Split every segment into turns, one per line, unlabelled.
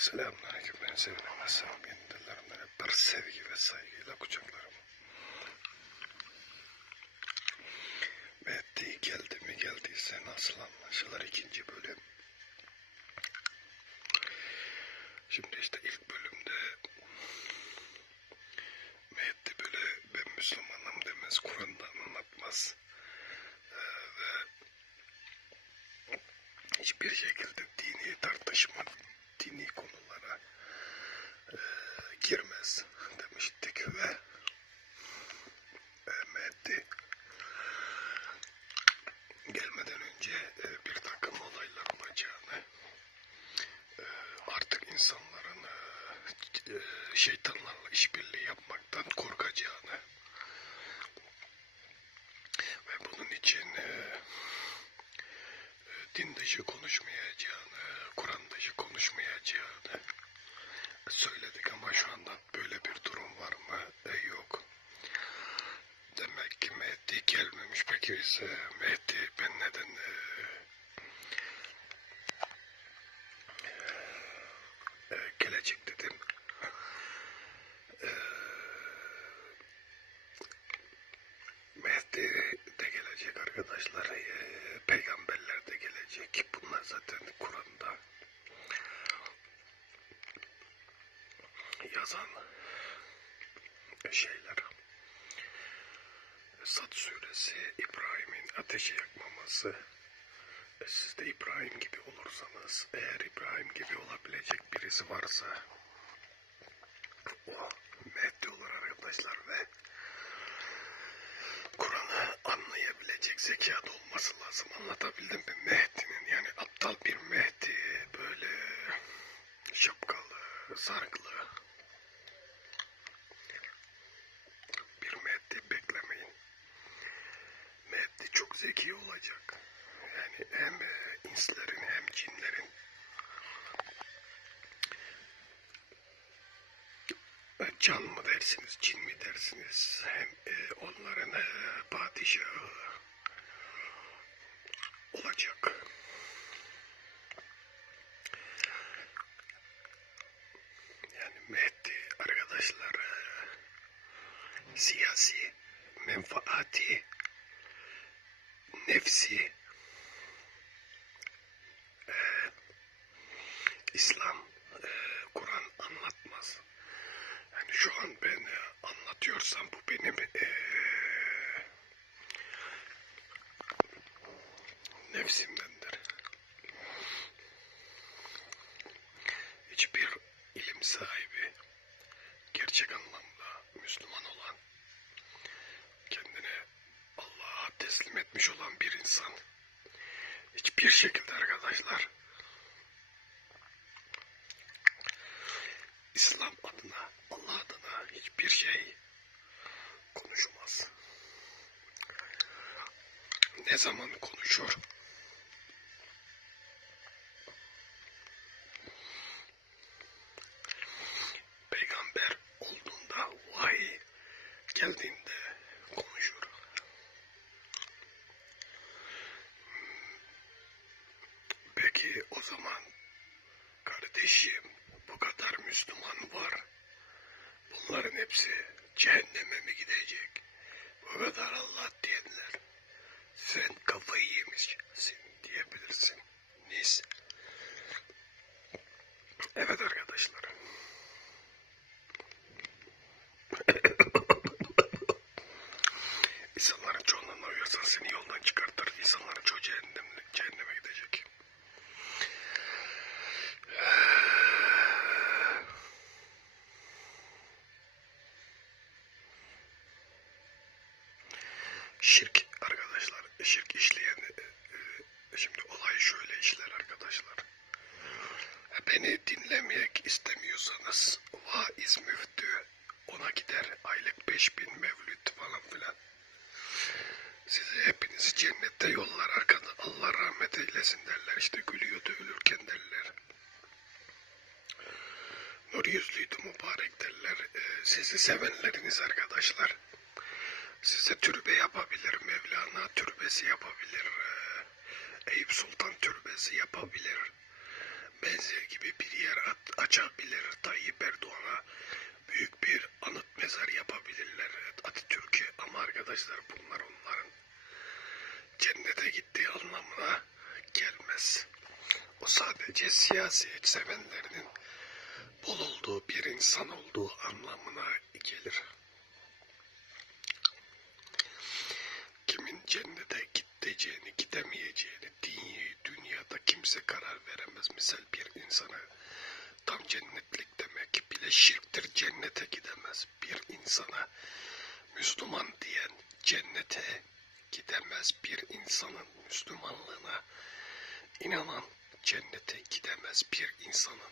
Selamünaleyküm ben sevilen Hasan Yenidelerimden bir sevgi ve saygıyla kucaklarım. Mehdi geldi mi geldiyse nasıl anlaşılır ikinci bölüm. Şimdi işte ilk bölümde Mehdi böyle ben Müslümanım demez, Kur'an'dan anlatmaz. Ee, ve hiçbir şekilde dini tartışma, dini konulara e, girmez demiştik ve e, Mehdi. Gelmeden önce e, bir takım olaylar olacağını e, artık insanların e, e, şeytanlarla işbirliği yapmaktan korkacağını ve bunun için e, e, din dışı konuşmayacağını, Kur'an dışı konuşmayacağını söyledik ama şu anda böyle bir durum var mı? E, yok. Demek ki Mehdi gelmemiş. Peki ise Mehdi ben neden e, e, gelecek dedim. E, Mehdi de gelecek arkadaşlar. E, peygamberler de gelecek. Bunlar zaten Kur'an'da yazan şeyler. Sad suresi İbrahim'in ateşe yakmaması. E, Siz de İbrahim gibi olursanız, eğer İbrahim gibi olabilecek birisi varsa o Mehdi olur arkadaşlar ve Kur'an'ı anlayabilecek zekada olması lazım. Anlatabildim mi? Mehdi'nin yani aptal bir Mehdi böyle şapkalı, sarıklı bir Mehdi beklemeyin. Mehdi çok zeki olacak. Yani hem e, inslerin hem cinlerin e, can mı dersiniz, cin mi dersiniz? Hem e, onların e, padişahı olacak. Yani Mehdi arkadaşlar e, siyasi menfaati nefsi e, İslam e, Kur'an anlatmaz. Yani şu an ben e, anlatıyorsam bu benim e, nefsimdendir. Hiçbir ilim sahibi gerçek anlamda Müslüman olan kendini Allah'a teslim etmiş olan bir insan hiçbir şekilde arkadaşlar İslam adına Allah adına hiçbir şey konuşmaz. Ne zaman konuşur? Peygamber olduğunda vahiy geldiğinde konuşur. Peki o zaman kardeşim bu kadar Müslüman var. Bunların hepsi cehenneme mi gidecek? Bu kadar Allah diyenler. Sen kafayı yemişsin diyebilirsin. Nis. Evet arkadaşlar. İnsanların çoğunluğuna uyarsan seni yoldan çıkartır. İnsanların çoğu cehenneme, cehenneme gidecek. Şirk arkadaşlar, şirk işleyen e, e, şimdi olay şöyle işler arkadaşlar. E, Beni dinlemek istemiyorsanız vaiz müftü ona gider aylık 5000 mevlüt falan filan. Sizi hepinizi cennette yollar arkada Allah rahmet eylesin derler işte gülüyordu ölürken derler. Nur yüzlüydü mübarek derler. E, sizi sevenleriniz arkadaşlar. Size türbe yapabilir, Mevlana türbesi yapabilir, e, Eyüp Sultan türbesi yapabilir benzeri gibi bir yer açabilir Tayyip Erdoğan'a. Büyük bir anıt mezar yapabilirler Atatürk'e ama arkadaşlar bunlar onların cennete gittiği anlamına gelmez. O sadece siyasi sevenlerinin bol olduğu bir insan olduğu anlamına gelir. Kimin cennete bile şirktir cennete gidemez. Bir insana Müslüman diyen cennete gidemez. Bir insanın Müslümanlığına inanan cennete gidemez. Bir insanın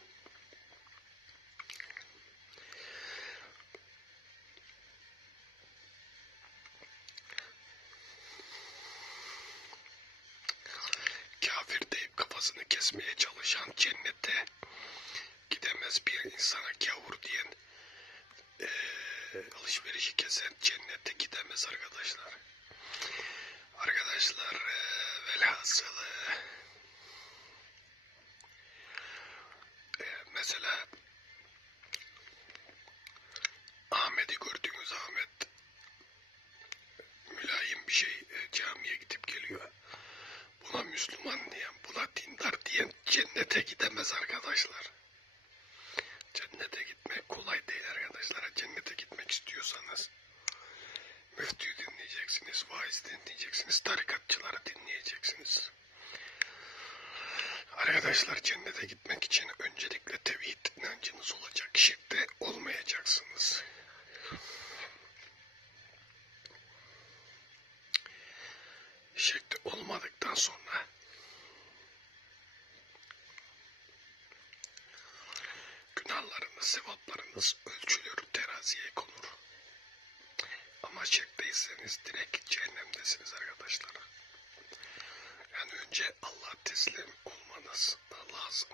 kafir deyip kafasını kesmeye çalışan cennete gidemez bir insana gavur diyen eee, alışverişi kesen cennete gidemez arkadaşlar. Arkadaşlar eee, velhasılı eee, mesela Ahmet'i gördüğünüz Ahmet mülayim bir şey e, camiye gidip geliyor. Buna Müslüman diyen, buna dindar diyen cennete gidemez arkadaşlar. Cennete gitmek kolay değil arkadaşlar. Cennete gitmek istiyorsanız müftüyü dinleyeceksiniz, vaiz dinleyeceksiniz, tarikatçıları dinleyeceksiniz. Arkadaşlar cennete gitmek için öncelikle tevhid inancınız olacak. Şirkte olmayacaksınız. Şirkte olmadıktan sonra günahlarınız, sevaplarınız ölçülür, teraziye konur. Ama şirkteyseniz direkt cehennemdesiniz arkadaşlar. Yani önce Allah teslim olmanız lazım.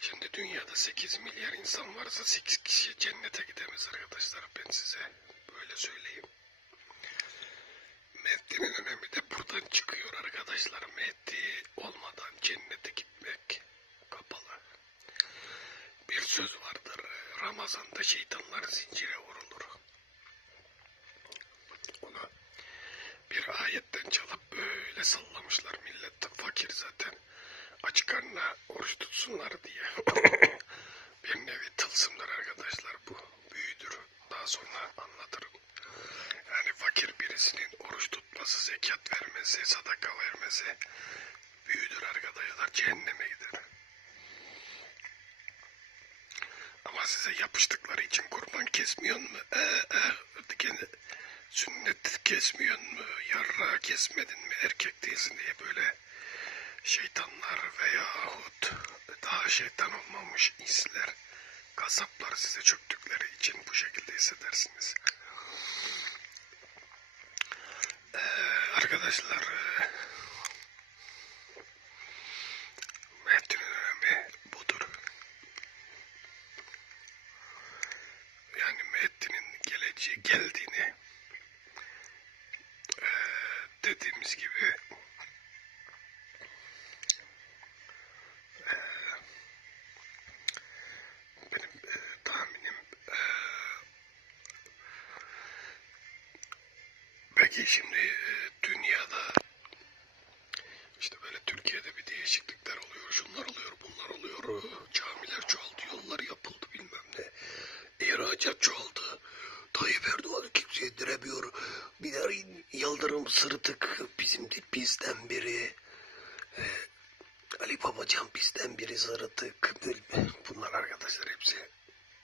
Şimdi dünyada 8 milyar insan varsa 8 kişi cennete gidemez arkadaşlar. Ben size böyle söyleyeyim. Mehdi'nin önemi de buradan çıkıyor arkadaşlar. Mehdi olmadan cennete gitmek kapalı. Bir söz vardır. Ramazan'da şeytanlar zincire vurulur. Onu bir ayetten çalıp böyle sallamışlar millet de fakir zaten. Aç karnına oruç tutsunlar diye. bir nevi tılsımdır arkadaşlar bu. Büyüdür. Daha sonra anlatırım. Yani fakir birisinin oruç tutması, zekat vermesi, sadaka vermesi büyüdür arkadaşlar. Cehenneme gider. Ama size yapıştıkları için kurban kesmiyor mu? Ee, gene sünnet kesmiyor mu? Yarra kesmedin mi? Erkek değilsin diye böyle şeytanlar veyahut daha şeytan olmamış insler, kasaplar size çöktükleri için bu şekilde hissedersiniz. Ee, arkadaşlar e, Mehdi'nin önemi budur. Yani Mehdi'nin geleceği geldiğini e, dediğimiz gibi benim e, tahminim e, şimdi e, dünyada işte böyle Türkiye'de bir değişiklikler oluyor şunlar oluyor bunlar oluyor camiler çoğaldı yollar yapıldı bilmem ne ihracat çoğaldı Tayyip Erdoğan'ı kimse indiremiyor Binali Yıldırım sırtık bizim bizden biri Ali Babacan bizden biri zaratık. Bunlar arkadaşlar hepsi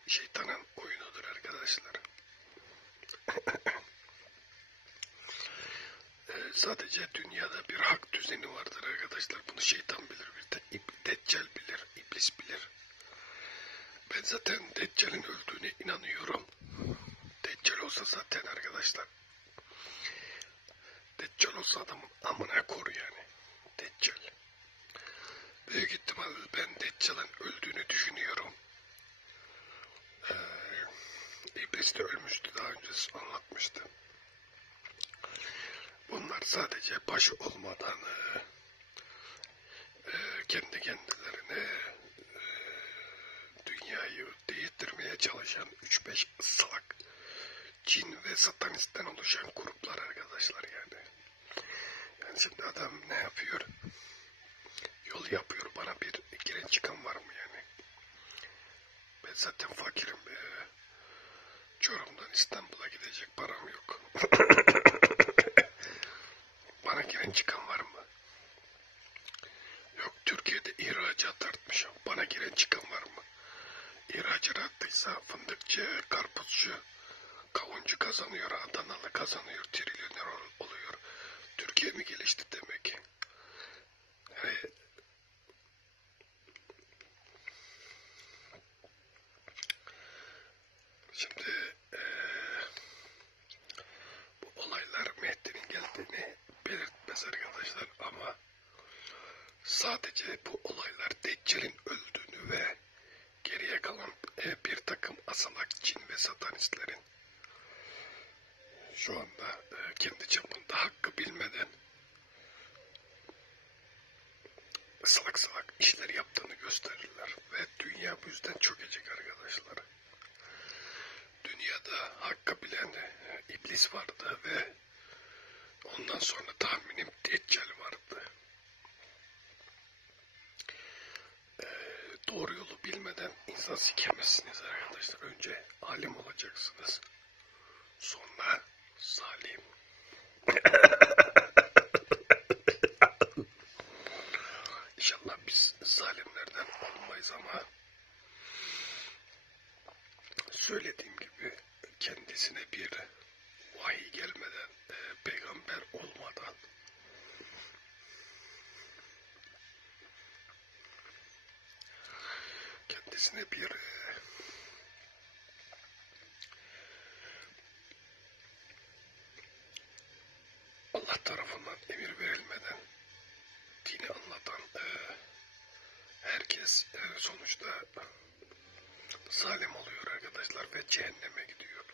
şeytanın oyunudur arkadaşlar. Sadece dünyada bir hak düzeni vardır arkadaşlar. Bunu şeytan bilir, bir de Deccal bilir, iblis bilir. Ben zaten Deccal'in öldüğüne inanıyorum. Deccal olsa zaten arkadaşlar. Deccal olsa adamın amına kor yani. Deccal. Büyük ihtimal ben Deccal'ın öldüğünü düşünüyorum. Ee, İblis de ölmüştü daha önce anlatmıştım. Bunlar sadece baş olmadan e, kendi kendilerine e, dünyayı değiştirmeye çalışan 3-5 salak cin ve satanistten oluşan gruplar arkadaşlar yani. Şimdi adam ne yapıyor? Yol yapıyor bana bir giren çıkan var mı yani? Ben zaten fakirim. Ee, Çorum'dan İstanbul'a gidecek param yok. giren çıkan var mı? Yok Türkiye'de ihracat artmış. Bana giren çıkan var mı? İhracat arttıysa fındıkçı, karpuzcu, kavuncu kazanıyor, Adanalı kazanıyor, trilyoner ol- oluyor. Türkiye mi gelişti demek? Yani Şimdi eee, bu olaylar Mehdi'nin geldiğini belirtmez arkadaşlar ama sadece bu olaylar Deccal'in öldüğünü ve geriye kalan e, bir takım asalak cin ve satanistlerin şu anda e, kendi çapında hakkı bilmeden salak salak işler yaptığını gösterirler ve dünya bu yüzden çökecek arkadaşlar. Dünyada hakkı bilen e, iblis vardı ve ondan sonra tahminim Deccal vardı. Doğru yolu bilmeden insan sikemezsiniz arkadaşlar. Önce alim olacaksınız. Sonra salim. İnşallah biz zalimlerden olmayız ama söylediğim gibi kendisine bir vahiy gelmeden, e, peygamber olmadan kendisine bir e, Allah tarafından emir verilmeden dini anlatan e, herkes e, sonuçta zalim oluyor arkadaşlar ve cehenneme gidiyor.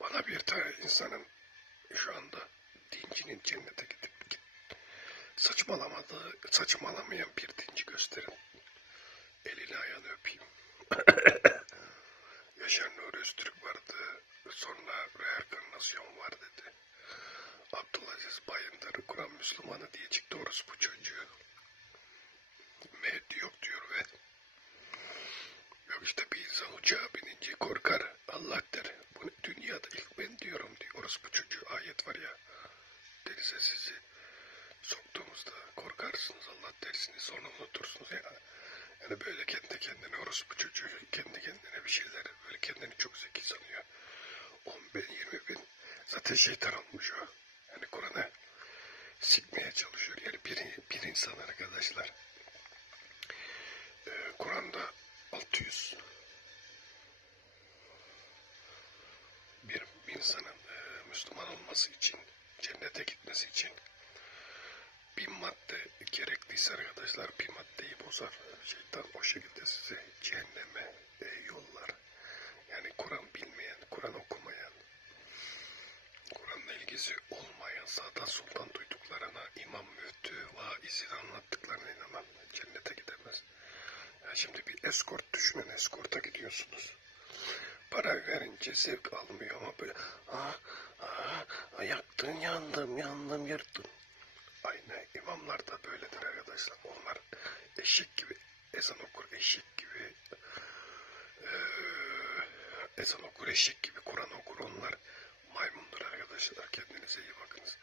Bana bir tane insanın şu anda dincinin cennete saçmalamadığı, saçmalamayan bir dinci gösterin. Elini ayağını öpeyim. Yaşar Nuri Öztürk vardı. Sonra reenkarnasyon var dedi. Abdülaziz Bayındır Kur'an Müslümanı diye çıktı orospu çocuğu. Mehdi yok diyor ve yok işte bir insan uçağa binince korkar. Allah der. Bu dünyada ilk ben diyorum diyor. Orospu çocuğu ayet var ya. Denize sizi soktuğumuzda korkarsınız Allah dersiniz sonra unutursunuz ya. Yani böyle kendi kendine orospu çocuğu kendi kendine bir şeyler böyle kendini çok zeki sanıyor. 10 bin 20 bin zaten şeytan olmuş o. Yani Kur'an'ı sikmeye çalışıyor. Yani bir, bir insan arkadaşlar. Ee, Kur'an'da 600 bir insanın e, Müslüman olması için cennete gitmesi için bir madde gerekliyse arkadaşlar bir maddeyi bozar. Şeytan o şekilde sizi cehenneme e, yollar. Yani Kur'an bilmeyen, Kur'an okumayan, Kur'an'la ilgisi olmayan, sağdan soldan duyduklarına, imam müftü, vaizin anlattıklarına inanan cennete gidemez. Ya şimdi bir eskort düşünün, eskorta gidiyorsunuz. Para verince zevk almıyor ama böyle ah, ah, yaktın yandım yandım yırttın. Aynı imamlar da böyledir arkadaşlar. Onlar eşek gibi ezan okur, eşek gibi eee, ezan okur, eşek gibi Kur'an okur. Onlar maymundur arkadaşlar. Kendinize iyi bakınız.